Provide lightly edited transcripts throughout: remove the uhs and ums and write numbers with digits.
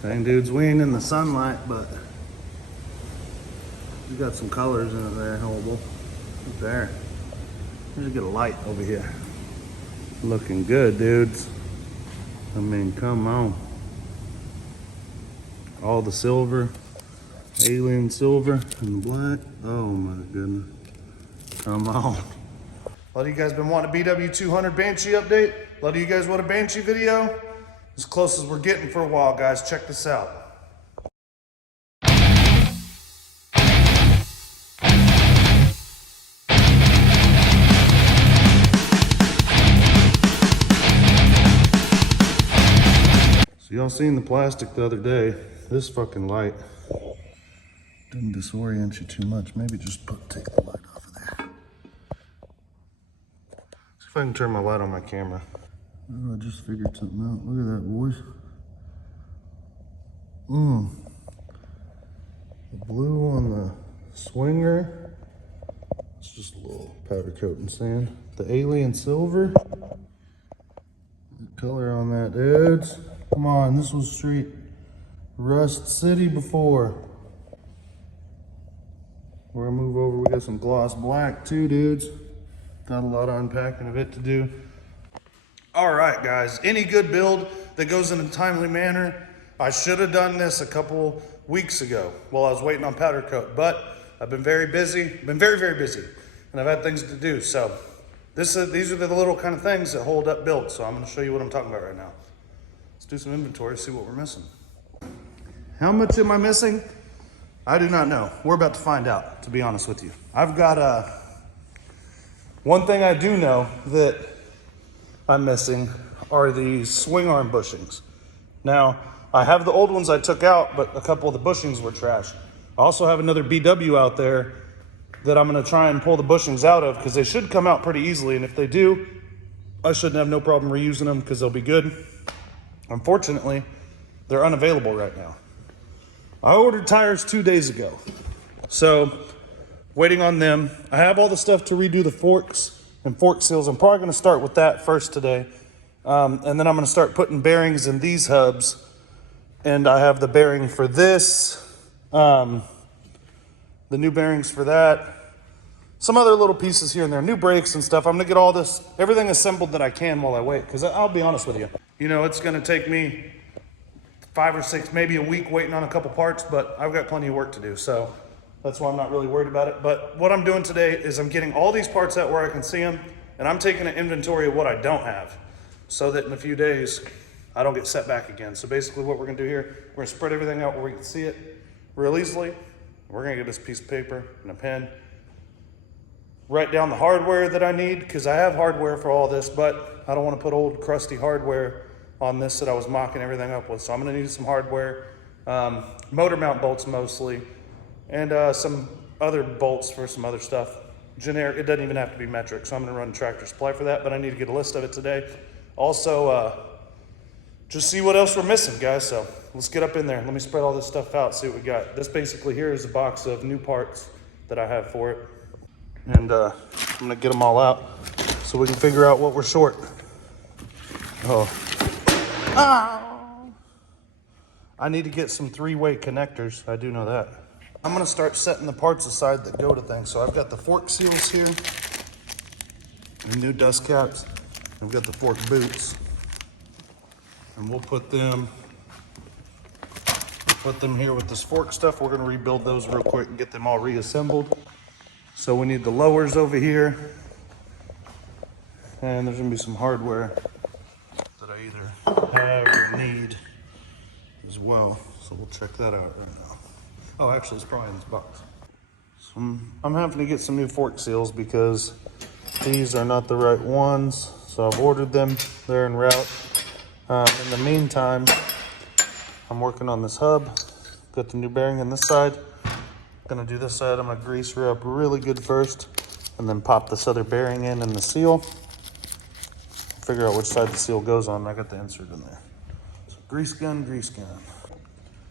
Dang dudes, we ain't in the sunlight, but we got some colors in it there, Hoble. Right there. Let's get a light over here. Looking good, dudes. I mean, come on. All the silver, alien silver and black. Oh my goodness. Come on. A lot of you guys been wanting a BW200 Banshee update. A lot of you guys want a Banshee video. As close as we're getting for a while, guys. Check this out. So y'all seen the plastic the other day. This fucking light didn't disorient you too much. Maybe just take the light off of there. See if I can turn my light on my camera. Oh, I just figured something out. Look at that, boys. The blue on the swinger. It's just a little powder coat and sand. The alien silver. The color on that, dudes. Come on, this was Street Rust City before. We're gonna move over. We got some gloss black too, dudes. Got a lot of unpacking of it to do. All right, guys, any good build that goes in a timely manner. I should have done this a couple weeks ago while I was waiting on powder coat, but I've been very busy, very busy, and I've had things to do. So these are the little kind of things that hold up builds. So I'm gonna show you what I'm talking about right now. Let's do some inventory, see what we're missing. How much am I missing? I do not know. We're about to find out, to be honest with you. I've got one thing I do know that I'm missing are these swing arm bushings. Now, I have the old ones I took out, but a couple of the bushings were trash. I also have another BW out there that I'm gonna try and pull the bushings out of because they should come out pretty easily. And if they do, I shouldn't have no problem reusing them because they'll be good. Unfortunately, they're unavailable right now. I ordered tires 2 days ago. So, waiting on them. I have all the stuff to redo the forks and fork seals. I'm probably gonna start with that first today. And then I'm gonna start putting bearings in these hubs. And I have the bearing for this, the new bearings for that, some other little pieces here and there, new brakes and stuff. I'm gonna get all this, everything assembled that I can while I wait. Because I'll be honest with you, it's gonna take me 5 or 6, maybe a week waiting on a couple parts, but I've got plenty of work to do. So that's why I'm not really worried about it. But what I'm doing today is I'm getting all these parts out where I can see them, and I'm taking an inventory of what I don't have so that in a few days, I don't get set back again. So basically what we're gonna do here, we're gonna spread everything out where we can see it real easily. We're gonna get this piece of paper and a pen, write down the hardware that I need, because I have hardware for all this, but I don't wanna put old crusty hardware on this that I was mocking everything up with. So I'm gonna need some hardware, motor mount bolts mostly, and some other bolts for some other stuff. Generic, it doesn't even have to be metric, so I'm gonna run Tractor Supply for that, but I need to get a list of it today. Also, just see what else we're missing, guys. So let's get up in there. Let me spread all this stuff out, see what we got. This basically here is a box of new parts that I have for it. And I'm gonna get them all out so we can figure out what we're short. Oh. I need to get some 3-way connectors. I do know that. I'm gonna start setting the parts aside that go to things. So I've got the fork seals here, the new dust caps. I've got the fork boots. And we'll put them here with this fork stuff. We're gonna rebuild those real quick and get them all reassembled. So we need the lowers over here. And there's gonna be some hardware that I either have or need as well. So we'll check that out right now. Oh, actually it's probably in this box. So I'm having to get some new fork seals because these are not the right ones. So I've ordered them, they're en route. In the meantime, I'm working on this hub. Got the new bearing on this side. Gonna do this side, I'm gonna grease her up really good first and then pop this other bearing in and the seal. Figure out which side the seal goes on. I got the insert in there. So grease gun, grease gun.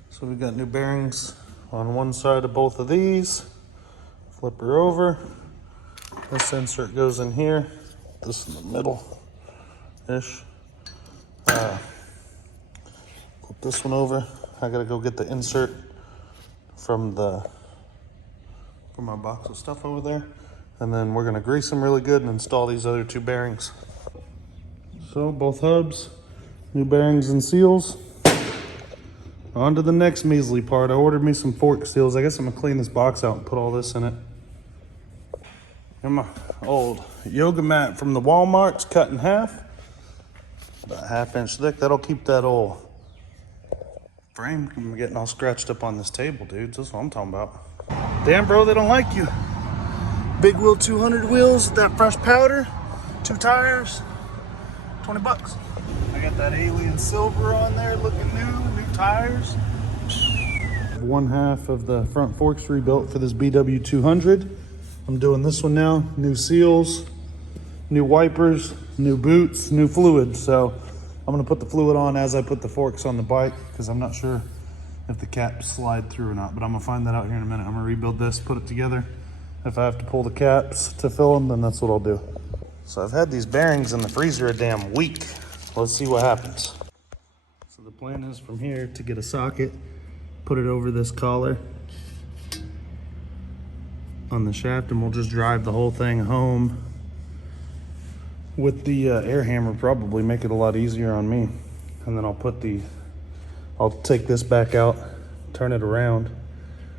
So we got new bearings on one side of both of these. Flip her over. This insert goes in here. This in the middle-ish. Flip this one over. I gotta go get the insert from my box of stuff over there. And then we're gonna grease them really good and install these other 2 bearings. So both hubs, new bearings and seals. On to the next measly part. I ordered me some fork seals. I guess I'm gonna clean this box out and put all this in it. And my old yoga mat from the Walmart's cut in half. About a 1/2 inch thick. That'll keep that old frame from getting all scratched up on this table, dudes. That's what I'm talking about. Damn, bro, they don't like you. Big wheel 200 wheels, that fresh powder, 2 tires, 20 bucks. I got that alien silver on there looking new tires. 1/2 of the front forks rebuilt for this BW 200. I'm doing this one now. New seals, new wipers, new boots, new fluid. So I'm gonna put the fluid on as I put the forks on the bike because I'm not sure if the caps slide through or not, but I'm gonna find that out here in a minute. I'm gonna rebuild this, put it together. If I have to pull the caps to fill them, then that's what I'll do. So I've had these bearings in the freezer a damn week. Let's see what happens. So the plan is from here to get a socket, put it over this collar on the shaft, and we'll just drive the whole thing home with the air hammer. Probably make it a lot easier on me. And then I'll take this back out, turn it around,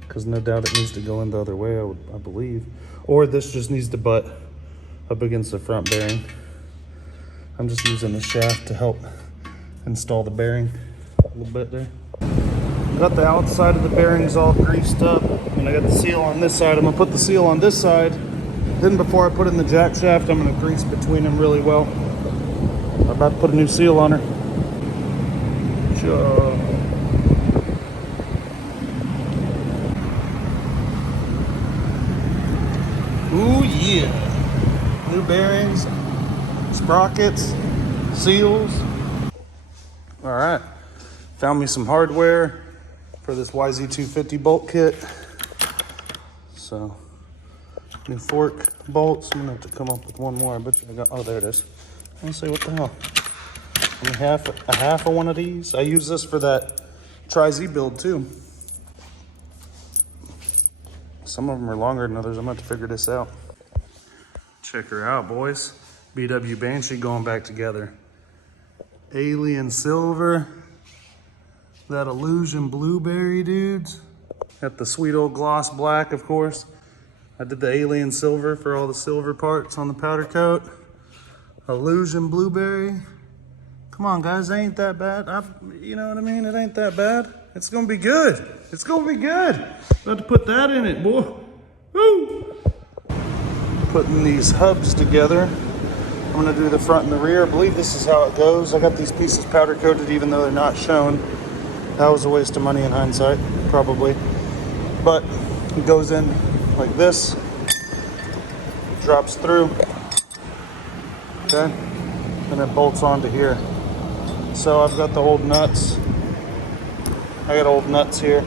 because no doubt it needs to go in the other way, I believe. Or this just needs to butt up against the front bearing. I'm just using the shaft to help install the bearing a little bit there. Got the outside of the bearings all greased up, and I got the seal on this side. I'm gonna put the seal on this side. Then before I put in the jack shaft, I'm gonna grease between them really well. I'm about to put a new seal on her. Ooh yeah. New bearings, sprockets, seals. All right, found me some hardware for this YZ250 bolt kit. So, new fork bolts. I'm gonna have to come up with one more. I bet you I got, oh, there it is. Let's see, what the hell? Only a half of one of these. I use this for that Tri-Z build too. Some of them are longer than others. I'm gonna have to figure this out. Check her out, boys. BW Banshee going back together. Alien silver. That illusion blueberry, dudes. Got the sweet old gloss black, of course. I did the alien silver for all the silver parts on the powder coat. Illusion blueberry. Come on, guys, ain't that bad. You know what I mean? It ain't that bad. It's gonna be good. It's gonna be good. About to put that in it, boy. Woo! Putting these hubs together. I'm gonna do the front and the rear. I believe this is how it goes. I got these pieces powder coated even though they're not shown. That was a waste of money in hindsight, probably. But it goes in like this, drops through, okay? And it bolts onto here. So I've got the old nuts. I got old nuts here,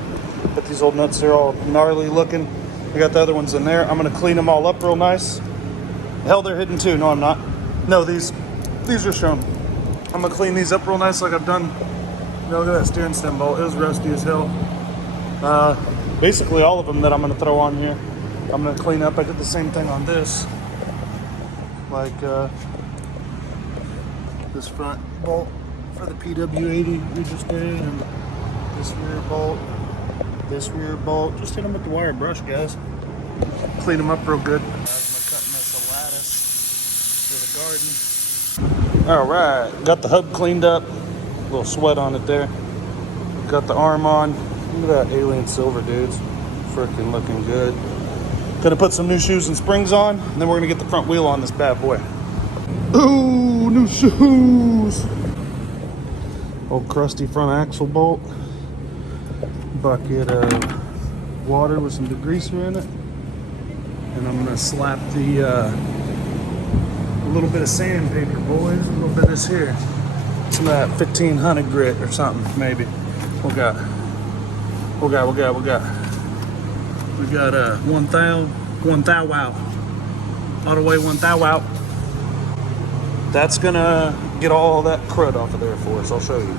but these old nuts are all gnarly looking. I got the other ones in there. I'm gonna clean them all up real nice. Hell, they're hidden too. No, I'm not. No, these are shown. I'm gonna clean these up real nice like I've done. Look at that steering stem bolt. It was rusty as hell. Basically all of them that I'm gonna throw on here, I'm gonna clean up. I did the same thing on this. Like this front bolt for the PW80 we just did, and this rear bolt. Just hit them with the wire brush, guys. Clean them up real good. I'm cutting us a lattice for the garden. All right, got the hub cleaned up. A little sweat on it there. Got the arm on. Look at that alien silver, dudes. Freaking looking good. Gonna put some new shoes and springs on, and then we're gonna get the front wheel on this bad boy. Ooh, new shoes. Old crusty front axle bolt. Bucket of water with some degreaser in it. And I'm gonna slap the a little bit of sandpaper, boys. A little bit of this here. Some of that 1500 grit or something, maybe. We got 1 thou wow. All the way 1 thou wow. That's gonna get all that crud off of there for us. I'll show you.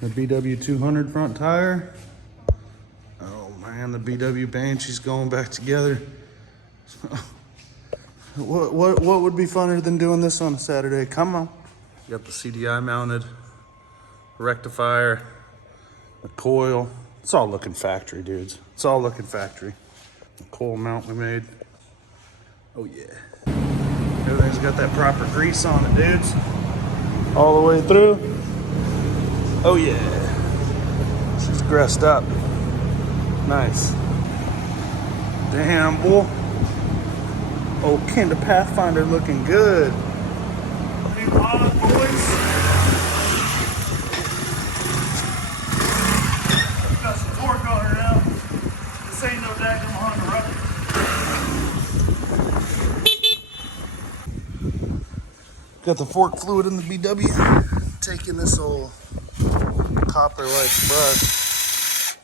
The BW 200 front tire. Oh man, the BW Banshee's going back together. What would be funner than doing this on a Saturday? Come on. Got the CDI mounted, rectifier, the coil. It's all looking factory, dudes. It's all looking factory. The coil mount we made. Oh yeah. Everything's got that proper grease on it, dudes. All the way through. Oh yeah. She's greased up. Nice. Damn, boy. Oh, Kinder Pathfinder looking good. Pretty hot, boys. Got some torque on her now. This ain't no daggum Honda rubber. Got the fork fluid in the BW. Taking this old copper-like brush.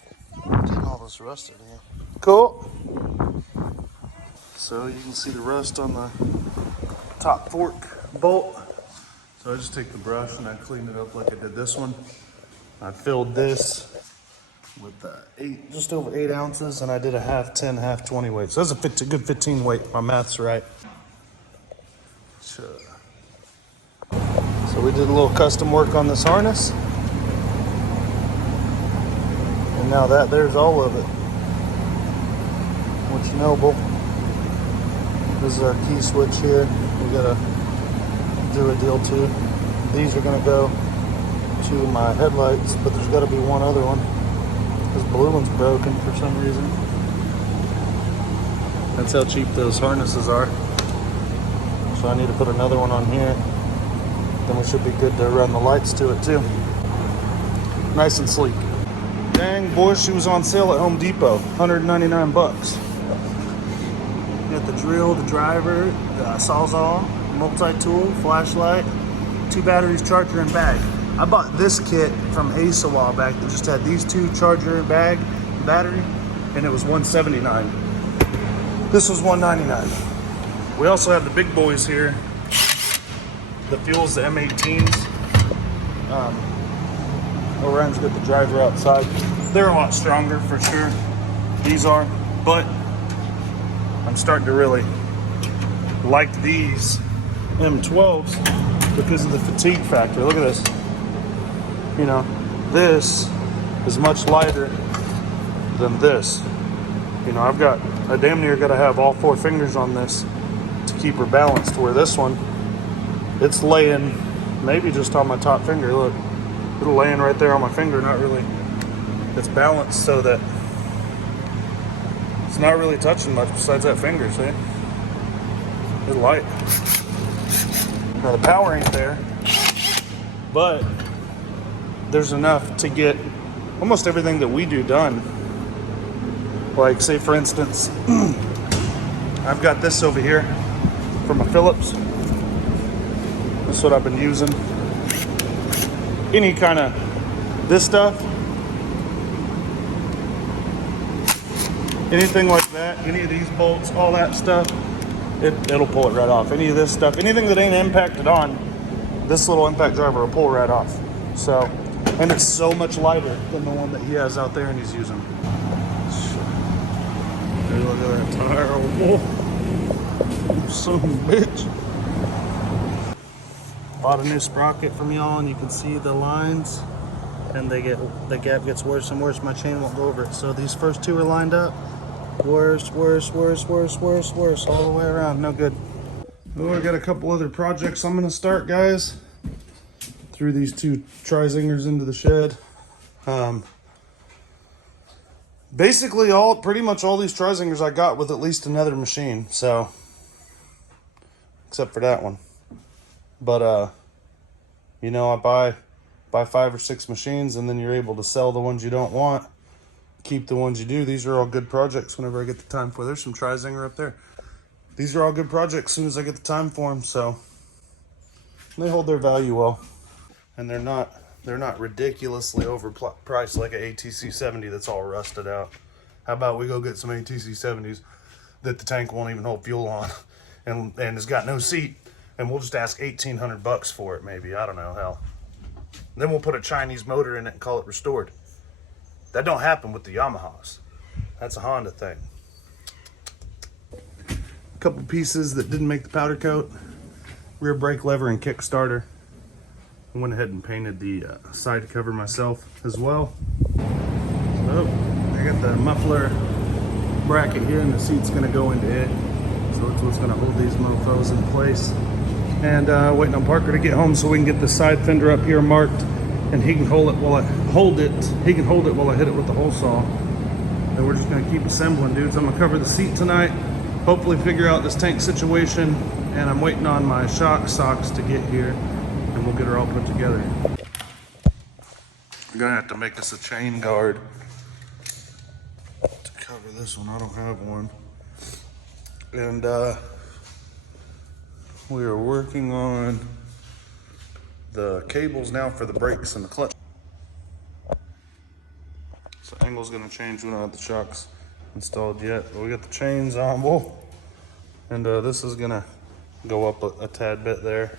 Getting all this rust in here. Cool. So you can see the rust on the top fork bolt. So I just take the brush and I clean it up like I did this one. I filled this with just over 8 ounces, and I did a half 10, half 20 weight. So that's a good 15 weight. My math's right. So we did a little custom work on this harness. And now there's all of it. What you know, bull. This is our key switch here. We gotta do a deal too. These are gonna go to my headlights, but there's gotta be one other one. This blue one's broken for some reason. That's how cheap those harnesses are. So I need to put another one on here. Then we should be good to run the lights to it too. Nice and sleek. Dang, boys, she was on sale at Home Depot. 199 bucks. Got the drill, the driver, the sawzall, multi-tool, flashlight, 2 batteries, charger, and bag. I bought this kit from Ace a while back that just had these 2, charger, and bag, and battery, and it was $179. This was $199. We also have the big boys here. The fuel's the M18s. Orion's got the driver outside. They're a lot stronger for sure. These are, but I'm starting to really like these M12s because of the fatigue factor. Look at this. You know, this is much lighter than this. You know, I damn near got to have all 4 fingers on this to keep her balanced, where this one, it's laying maybe just on my top finger. Look, it's laying right there on my finger, not really. It's balanced so that it's not really touching much besides that finger, see? It's light. Now the power ain't there, but there's enough to get almost everything that we do done. Like, say for instance, I've got this over here from a Phillips. That's what I've been using. Any kind of this stuff, anything like that, any of these bolts, all that stuff, it'll pull it right off. Any of this stuff, anything that ain't impacted on, this little impact driver will pull right off. So, and it's so much lighter than the one that he has out there and he's using. Hey, look at that tire, old boy. Son of a bitch. Bought a new sprocket from y'all, and you can see the lines, and the gap gets worse and worse. My chain won't go over it. So these first 2 are lined up. Worse, worse, worse, worse, worse, worse, all the way around. No good. Oh, I got a couple other projects I'm gonna start, guys. Threw these 2 tri-zingers into the shed. Basically pretty much all these tri-zingers I got with at least another machine. So, except for that one. But you know, I buy 5 or 6 machines, and then you're able to sell the ones you don't want, keep the ones you do. These are all good projects whenever I get the time for. There's some tri-zinger up there. These are all good projects as soon as I get the time for them. So they hold their value well, and they're not ridiculously overpriced like an ATC 70 that's all rusted out. How about we go get some ATC 70s that the tank won't even hold fuel on, and has got no seat, and we'll just ask $1,800 for it, maybe. I don't know, hell. Then we'll put a Chinese motor in it and call it restored. That don't happen with the Yamahas. That's a Honda thing. A couple pieces that didn't make the powder coat. Rear brake lever and kick starter. I went ahead and painted the side cover myself as well. So I got the muffler bracket here and the seat's gonna go into it. So it's what's gonna hold these mofos in place. And waiting on Parker to get home so we can get the side fender up here marked, and he can hold it while I hit it with the hole saw. And we're just gonna keep assembling, dudes. I'm gonna cover the seat tonight, hopefully figure out this tank situation, and I'm waiting on my shock socks to get here, and we'll get her all put together. I'm gonna have to make us a chain guard to cover this one. I don't have one. And we are working on the cables now for the brakes and the clutch. So angle's gonna change. We don't have the shocks installed yet, but we got the chains on. Whoa. And this is gonna go up a tad bit there.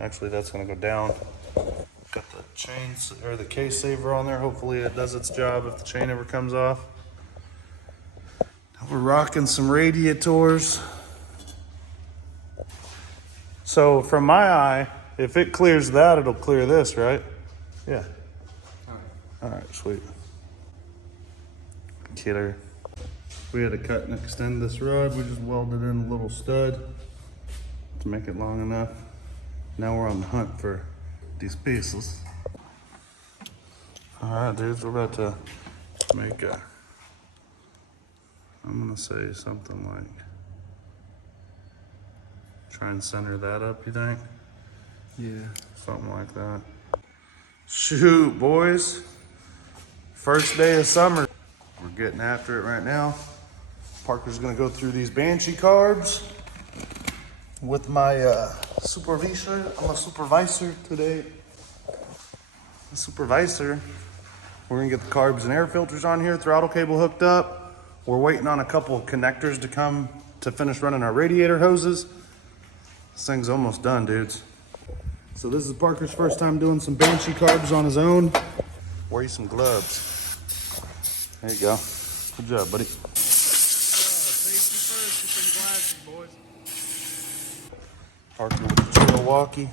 Actually, that's gonna go down. Got the chains or the case saver on there. Hopefully it does its job if the chain ever comes off. Now we're rocking some radiators. So from my eye, if it clears that, it'll clear this, right? Yeah. All right, sweet. Kidder. We had to cut and extend this rod. We just welded in a little stud to make it long enough. Now we're on the hunt for these pieces. All right, dudes, we're about to make a, I'm gonna say something like, try and center that up, you think? Yeah. Something like that. Shoot, boys. First day of summer. We're getting after it right now. Parker's gonna go through these Banshee Carbs with my supervisor. I'm a supervisor today. The supervisor. We're gonna get the carbs and air filters on here, throttle cable hooked up. We're waiting on a couple of connectors to come to finish running our radiator hoses. This thing's almost done, dudes. So this is Parker's first time doing some Banshee Carbs on his own. Wear you some gloves. There you go. Good job, buddy. Safety first, you bring glasses, boys. Parker with the Milwaukee.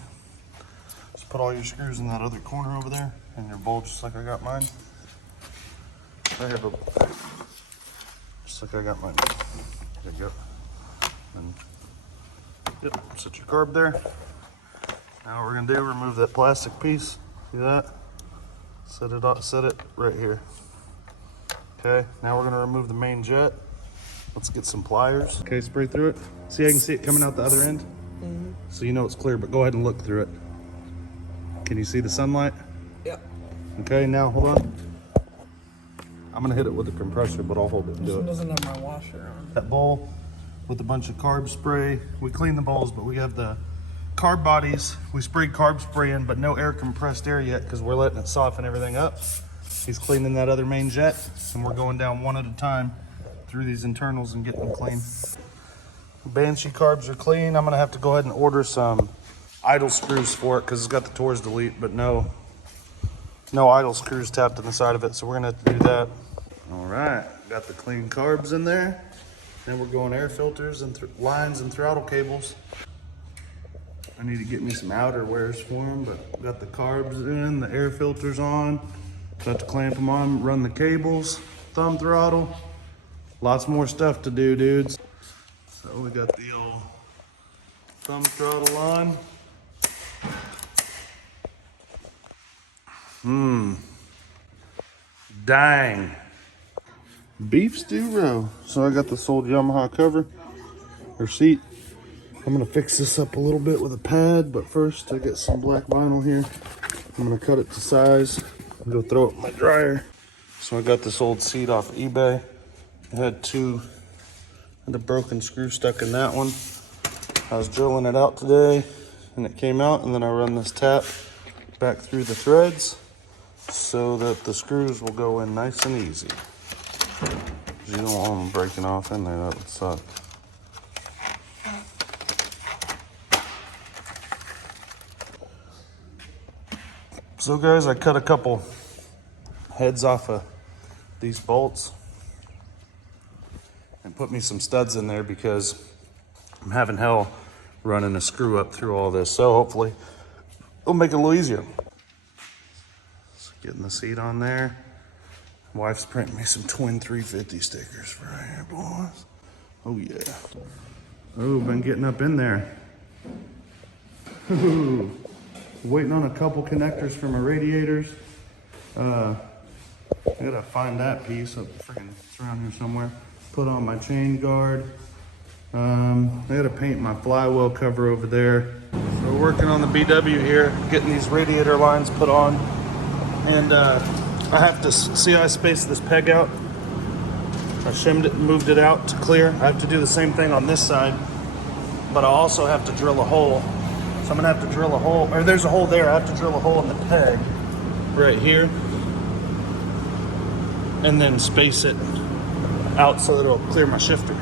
Just put all your screws in that other corner over there, and your bolts just like I got mine. Right here, bub. Just like I got mine. There you go. And yep, set your carb there. Now what we're gonna do, remove that plastic piece. See that? Set it right here. Okay, now we're gonna remove the main jet. Let's get some pliers. Okay, spray through it. See, I can see it coming out the other end. Mm-hmm. So you know it's clear, but go ahead and look through it. Can you see the sunlight? Yeah. Okay, now hold on. I'm gonna hit it with a compressor, but I'll hold it and do it. This one doesn't have my washer on. That bowl with a bunch of carb spray. We clean the bowls, but we have the carb bodies. We sprayed carb spray in, but no air compressed air yet because we're letting it soften everything up. He's cleaning that other main jet, and we're going down one at a time through these internals and getting them clean. Banshee carbs are clean. I'm gonna have to go ahead and order some idle screws for it because it's got the Tor's delete, but no idle screws tapped in the side of it, so we're gonna have to do that. All right, got the clean carbs in there. Then we're going air filters and lines and throttle cables. I need to get me some outer wears for them, but got the carbs in, the air filters on. Got to clamp them on, run the cables, thumb throttle. Lots more stuff to do, dudes. So we got the old thumb throttle on. Dang. Beef stew row. So I got this old Yamaha cover, or seat. I'm gonna fix this up a little bit with a pad, but first I got some black vinyl here. I'm gonna cut it to size and go throw it in my dryer. So I got this old seat off of eBay. I had a broken screw stuck in that one. I was drilling it out today and it came out, and then I run this tap back through the threads so that the screws will go in nice and easy. You don't want them breaking off in there, that would suck. So guys, I cut a couple heads off of these bolts and put me some studs in there because I'm having hell running a screw up through all this. So hopefully it'll make it a little easier. Just getting the seat on there. Wife's printing me some twin 350 stickers for right here, boys. Oh yeah. Oh, been getting up in there. Ooh. Waiting on a couple connectors for my radiators. I gotta find that piece. It's around here somewhere. Put on my chain guard. I gotta paint my flywheel cover over there. So we're working on the BW here, getting these radiator lines put on. And I have to see how I spaced this peg out. I shimmed it and moved it out to clear. I have to do the same thing on this side, but I also have to drill a hole. So I'm gonna have to drill a hole, or there's a hole there. I have to drill a hole in the peg right here and then space it out so that it'll clear my shifter.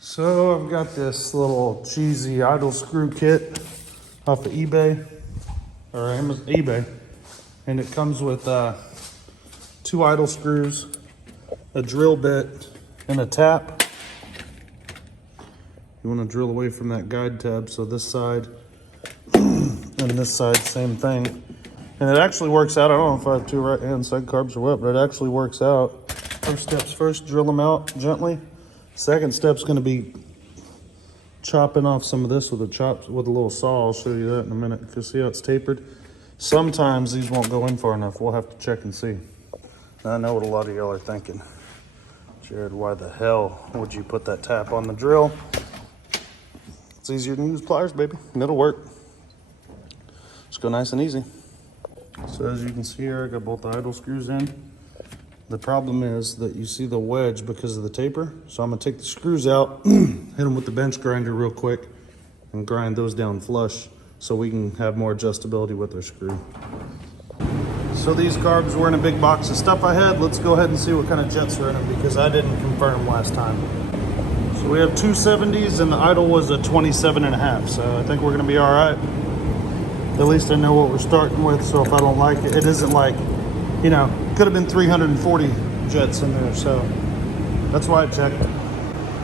So I've got this little cheesy idle screw kit off of eBay, or Amazon, eBay, and it comes with 2 idle screws, a drill bit, and a tap. You want to drill away from that guide tab, so this side and this side, same thing. And it actually works out. I don't know if I have 2 right-hand side carbs or what, but it actually works out. First steps first, drill them out gently. Second step's going to be chopping off some of this with a little saw. I'll show you that in a minute. You can see how it's tapered. Sometimes these won't go in far enough. We'll have to check and see. Now, I know what a lot of y'all are thinking. Jared, why the hell would you put that tap on the drill? It's easier than use pliers, baby, and it'll work. Just go nice and easy. So as you can see here, I got both the idle screws in. The problem is that you see the wedge because of the taper. So I'm gonna take the screws out, hit them with the bench grinder real quick, and grind those down flush so we can have more adjustability with our screw. So these carbs were in a big box of stuff I had. Let's go ahead and see what kind of jets are in them because I didn't confirm last time. So we have 270s and the idle was a 27.5. So I think we're gonna be all right. At least I know what we're starting with. So if I don't like it, it isn't like, you know, could have been 340 jets in there. So that's why I checked.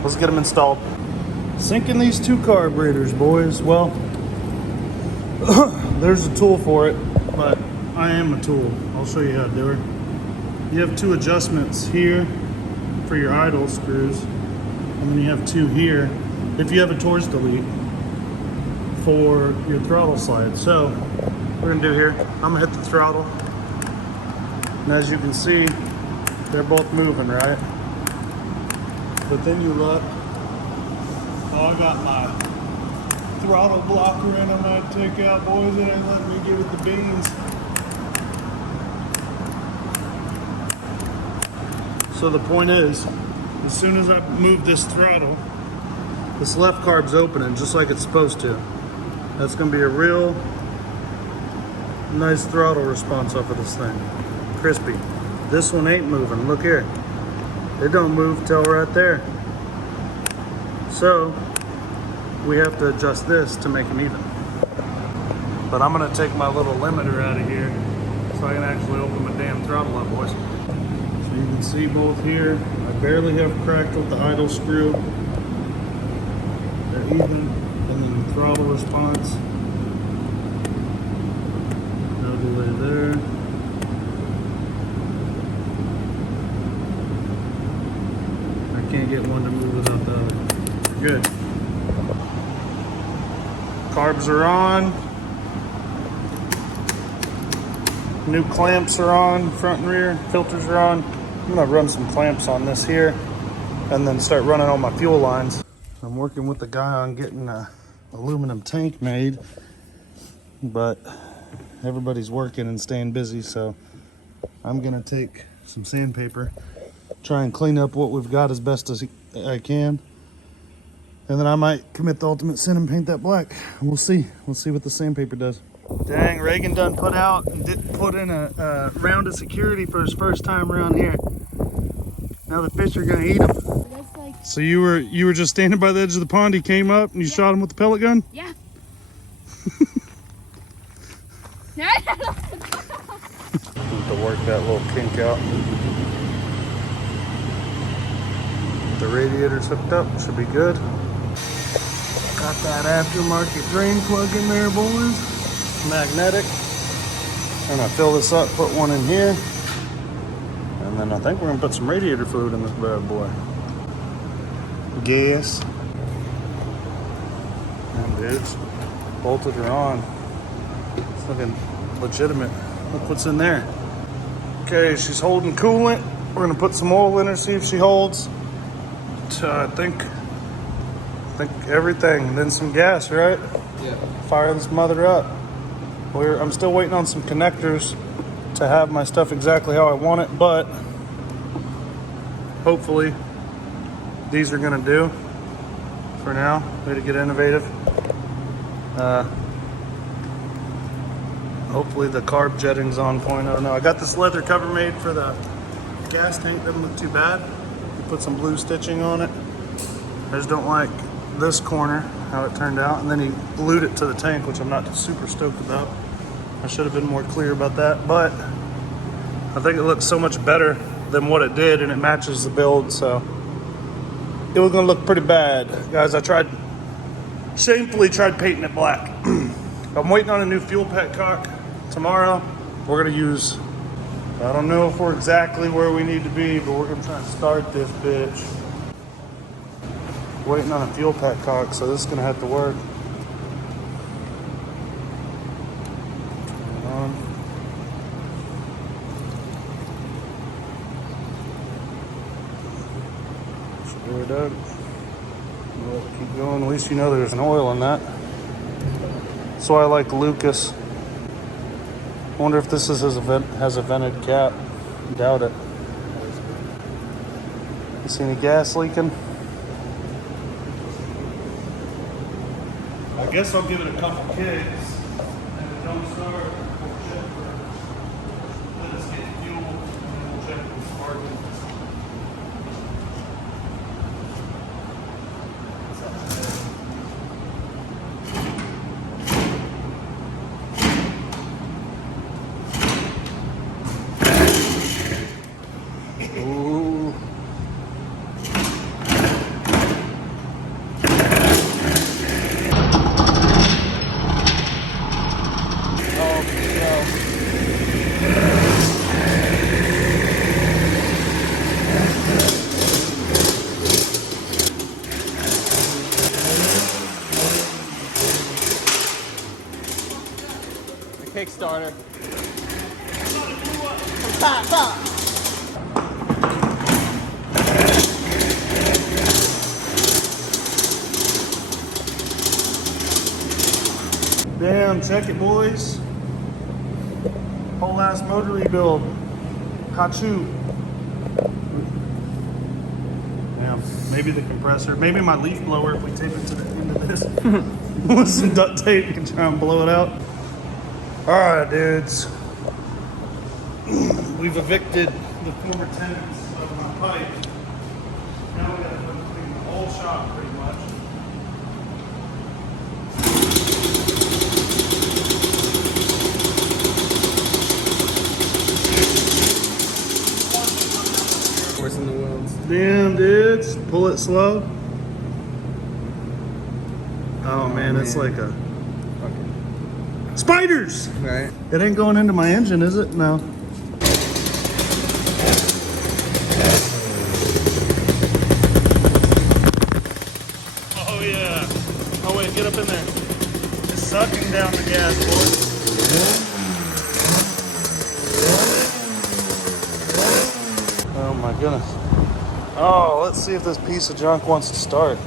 Let's get them installed. Sinking these 2 carburetors, boys. Well, there's a tool for it, but I am a tool. I'll show you how to do it. You have 2 adjustments here for your idle screws, and then you have 2 here if you have a Torx delete for your throttle slide. So what we're gonna do here, I'm gonna hit the throttle, and as you can see, they're both moving, right? But then you look, oh, I got my throttle blocker in. I might take out, boys. It ain't letting me give it the beans. So the point is, as soon as I move this throttle, this left carb's opening just like it's supposed to. That's gonna be a real nice throttle response off of this thing. Crispy. This one ain't moving. Look here. It don't move till right there. So we have to adjust this to make them even. But I'm gonna take my little limiter out of here so I can actually open my damn throttle up, boys. So you can see both here, I barely have cracked with the idle screw. They're even, and then the throttle response. All the way there. I can't get one to move without the other. Good. Carbs are on. New clamps are on, front and rear. Filters are on. I'm gonna run some clamps on this here and then start running all my fuel lines. I'm working with the guy on getting an aluminum tank made, but everybody's working and staying busy, so I'm gonna take some sandpaper, try and clean up what we've got as best as I can, and then I might commit the ultimate sin and paint that black. We'll see. We'll see what the sandpaper does. Dang, Reagan done put out and put in a round of security for his first time around here. Now the fish are gonna eat him. Like... So you were just standing by the edge of the pond. He came up and you shot him with the pellet gun? Yeah. Hey! Need to work that little kink out. The radiator's hooked up, should be good. Got that aftermarket drain plug in there, boys. Magnetic. And I fill this up, put one in here. And then I think we're gonna put some radiator fluid in this bad boy. Gas. And dudes, bolted her on. It's looking legitimate. Look what's in there. Okay, she's holding coolant. We're gonna put some oil in her, see if she holds. I think everything. And then some gas, right? Yeah. Fire this mother up. I'm still waiting on some connectors to have my stuff exactly how I want it, but hopefully these are gonna do for now. Way to get innovative. Hopefully the carb jetting's on point. I don't know. I got this leather cover made for the gas tank. Doesn't look too bad. Put some blue stitching on it. I just don't like this corner, how it turned out. And then he glued it to the tank, which I'm not super stoked about. I should have been more clear about that, but I think it looks so much better than what it did, and it matches the build, so it was gonna look pretty bad. Guys, I shamefully tried painting it black. I'm waiting on a new fuel petcock tomorrow. We're gonna use, I don't know if we're exactly where we need to be, but we're gonna try and start this bitch. Waiting on a fuel petcock, so this is gonna have to work. Sure, Doug. We'll keep going. At least you know there's an oil in that. That's why I like Lucas. I wonder if this has a vented cap. Doubt it. You see any gas leaking? I guess I'll give it a couple kicks. And if it don't start, we'll check first. Let us get fuel, and we'll check the sparking. Kickstarter. Pop, pop. Damn, check it, boys. Whole ass motor rebuild. Kachu. Damn, maybe the compressor, maybe my leaf blower if we tape it to the end of this. With some duct tape, you can try and blow it out. Alright, dudes. We've evicted the former tenants of my pipe. Now we gotta clean the whole shop pretty much. Worse in the world. Damn, dudes. Pull it slow. Oh man, it's like a spiders! Right. It ain't going into my engine, is it? No. Oh yeah. Oh wait, get up in there. It's sucking down the gas, boys. Oh my goodness. Oh, let's see if this piece of junk wants to start.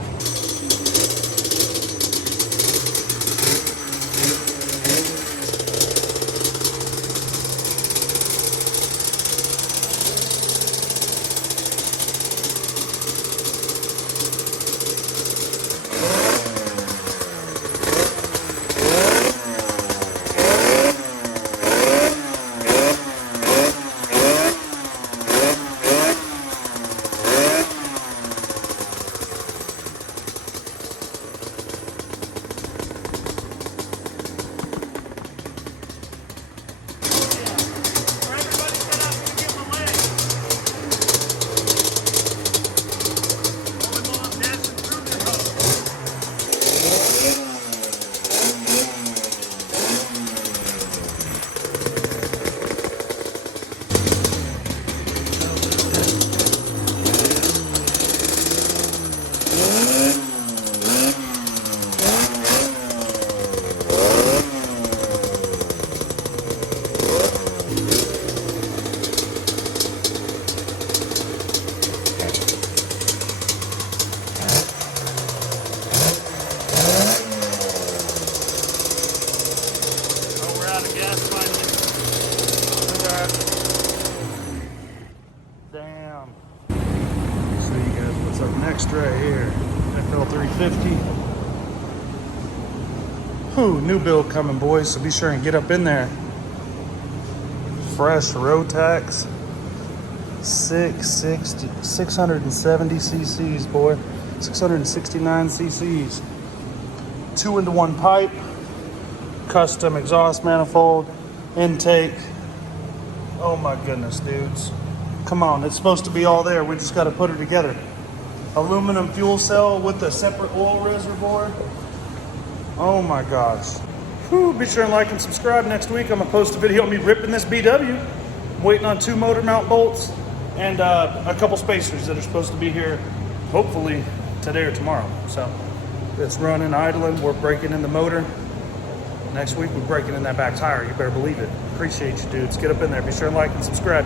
beast right here. FL 350. Whew, new build coming, boys, so be sure and get up in there. Fresh Rotax. 670 cc's, boy. 669 cc's. 2-into-1 pipe. Custom exhaust manifold. Intake. Oh my goodness, dudes. Come on, it's supposed to be all there. We just got to put it together. Aluminum fuel cell with a separate oil reservoir. Oh my gosh. Whew, be sure and like and subscribe. Next week I'm going to post a video of me ripping this BW. I'm waiting on 2 motor mount bolts and a couple spacers that are supposed to be here hopefully today or tomorrow. So it's running, idling. We're breaking in the motor. Next week we're breaking in that back tire. You better believe it. Appreciate you, dudes. Get up in there. Be sure and like and subscribe.